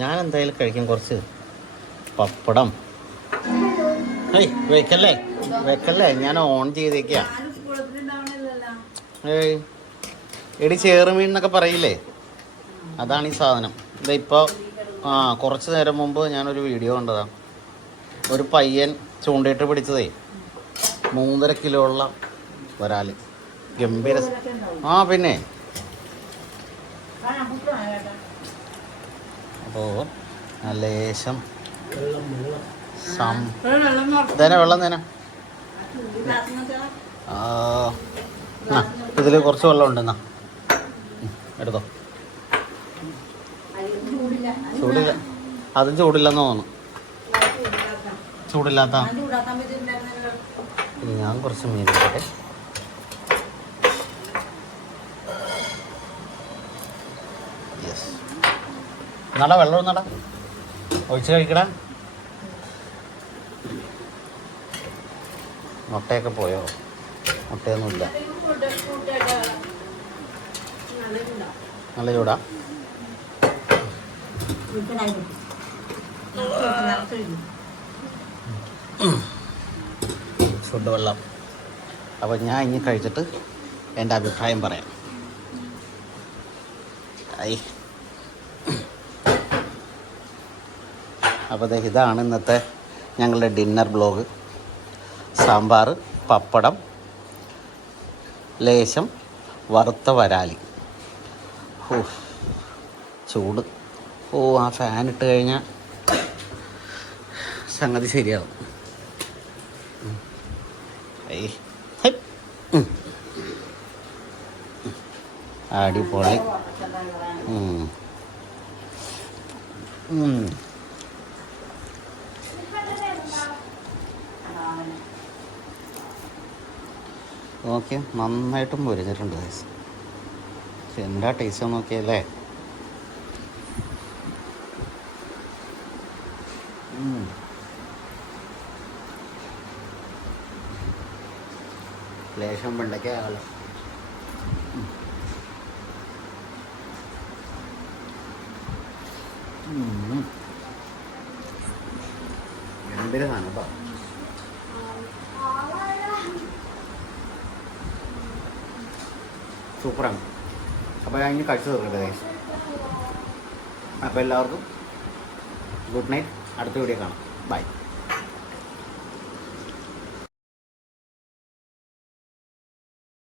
ഞാൻ എന്തായാലും കഴിക്കും. കുറച്ച് പപ്പടം. ഏയ് വെക്കല്ലേ? വെക്കല്ലേ? ഞാൻ ഓൺ ചെയ്തേക്കാ. ഏയ് എടി ചേറുമീൻ എന്നൊക്കെ പറയില്ലേ? അതാണ് ഈ സാധനം. ഇതാ ഇപ്പോൾ ആ കുറച്ച് നേരം മുമ്പ് ഞാനൊരു വീഡിയോ കണ്ടതാണ് ഒരു പയ്യൻ ചൂണ്ടയിട്ട് പിടിച്ചതേ മൂന്നര കിലോ ഉള്ള വരാൽ ഗംഭീര ആ പിന്നെ. അപ്പോൾ ലേശം സം തേന വെള്ളം തേന. ആ ഇതിൽ കുറച്ച് വെള്ളം ഉണ്ടെന്നാ. എടുത്തോ. ചൂടില്ല. അതും ചൂടില്ലെന്ന് തോന്നുന്നു. ചൂടില്ലാത്ത ഞാൻ കുറച്ച് മീൻ എടുക്കട്ടെ. നട വെള്ളം നട. ഒഴിച്ച് കഴിക്കടാ. മുട്ടയൊക്കെ പോയോ? മുട്ടയൊന്നുമില്ല. നല്ല ചൂടാ. വെള്ളം. അപ്പോൾ ഞാൻ ഇനി കഴിച്ചിട്ട് എന്റെ അഭിപ്രായം പറയാം. ഐ. അപ്പോൾ ഇതാണ് ഇന്നത്തെ ഞങ്ങളുടെ ഡിന്നർ ബ്ലോഗ് സാമ്പാർ പപ്പടം ലേശം വറുത്ത വരാലി ഓ ചൂട് ഓ ആ ഫാൻ ഇട്ട് കഴിഞ്ഞാൽ സംഗതി ശരിയാവും. അടിപൊളി 嗯。Mm. ഓക്കെ നന്നായിട്ടും പൊരിഞ്ഞിട്ടുണ്ട് ഗൈസ് എന്താ ടേസ്റ്റ് നോക്കിയല്ലേ. ലേശം പണ്ടൊക്കെ ആകലോ എന്തൊരു സാധനം സൂപ്പറാണ്. അപ്പോൾ ഞാൻ ഇനി കഴിച്ചു തീർക്കട്ടെ ഗൈസ് അപ്പോൾ എല്ലാവർക്കും ഗുഡ് നൈറ്റ്. അടുത്ത വീഡിയോ കാണാം. ബൈ.